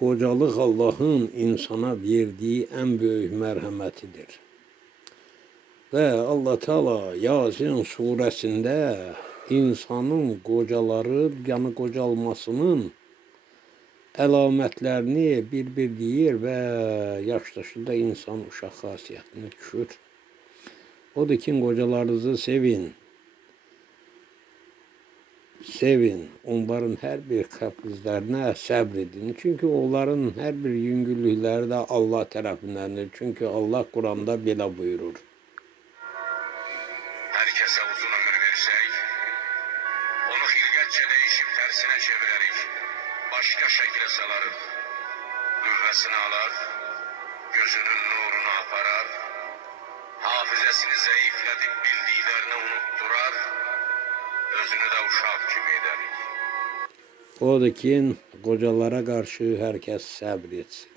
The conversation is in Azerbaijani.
Qocalıq Allahın insana verdiği en büyük merhametidir. Ve Allah Teala Yasin suresinde insanın qocaları, yani qocalmasının əlamətlərini bir deyir və yaşdaşında insan uşaq xasiyyətini düşür. Odur ki, qocalarınızı sevin. Sevin. Onların hər bir kaprizlərinə səbr edin. Çünki onların hər bir yüngüllükləri də Allah tərəfindəndir. Çünki Allah Quranda belə buyurur. Herkese uzun ömür versek, onu hilgetçe değişip tersine çevirerik. Başka şekle salarız. Nüvvesini alar, gözünün nurunu aparar. Hafızasını zayıflatıp bildiklerini unutturar. Özünü de uşak kimi ederiz. Odur ki, qocalara qarşı hər kəs səbr etsin.